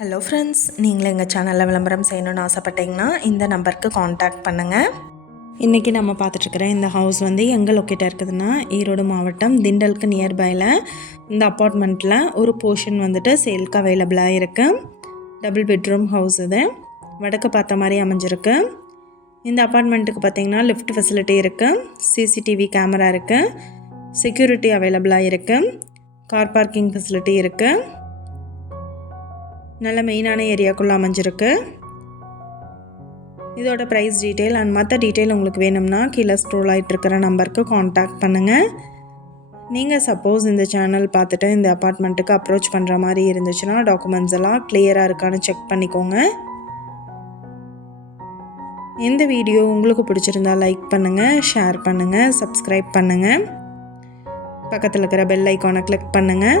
Hello friends நீங்களும் எங்கள் சேனலில் விளம்பரம் செய்யணும்னு ஆசைப்பட்டீங்கன்னா இந்த நம்பருக்கு காண்டாக்ட் பண்ணுங்கள் இன்றைக்கி நம்ம பார்த்துட்ருக்குற இந்த ஹவுஸ் வந்து எங்கே லொக்கேட்டாக இருக்குதுன்னா ஈரோடு மாவட்டம் திண்டலுக்கு நியர்பையில் இந்த அப்பார்ட்மெண்ட்டில் ஒரு போர்ஷன் வந்துட்டு சேல்க்கு அவைலபிளாக இருக்குது டபுள் பெட்ரூம் ஹவுஸ் இது. வடக்கு பார்த்த மாதிரி அமைஞ்சிருக்கு. இந்த அப்பார்ட்மெண்ட்டுக்கு பார்த்தீங்கன்னா லிஃப்ட் ஃபெசிலிட்டி இருக்குது சிசிடிவி கேமரா இருக்குது செக்யூரிட்டி அவைலபிளாக இருக்குது கார் பார்க்கிங் ஃபெசிலிட்டி இருக்குது நல்ல மெயினான ஏரியாக்குள்ளே அமைஞ்சிருக்கு. இதோட ப்ரைஸ் டீட்டெயில் அண்ட் மற்ற டீட்டெயில் உங்களுக்கு வேணும்னா கீழே ஸ்க்ரோல் ஆகிட்டுருக்கிற நம்பருக்கு காண்டாக்ட் பண்ணுங்கள் நீங்கள் சப்போஸ் இந்த சேனல் பார்த்துட்டு இந்த அப்பார்ட்மெண்ட்டுக்கு அப்ரோச் பண்ணுற மாதிரி இருந்துச்சுன்னா டாக்குமெண்ட்ஸ் எல்லாம் கிளியராக இருக்கான்னு செக் பண்ணிக்கோங்க. இந்த வீடியோ உங்களுக்கு பிடிச்சிருந்தா லைக் பண்ணுங்கள் ஷேர் பண்ணுங்கள் சப்ஸ்கிரைப் பண்ணுங்கள் பக்கத்தில் இருக்கிற பெல் ஐக்கானை கிளிக் பண்ணுங்கள்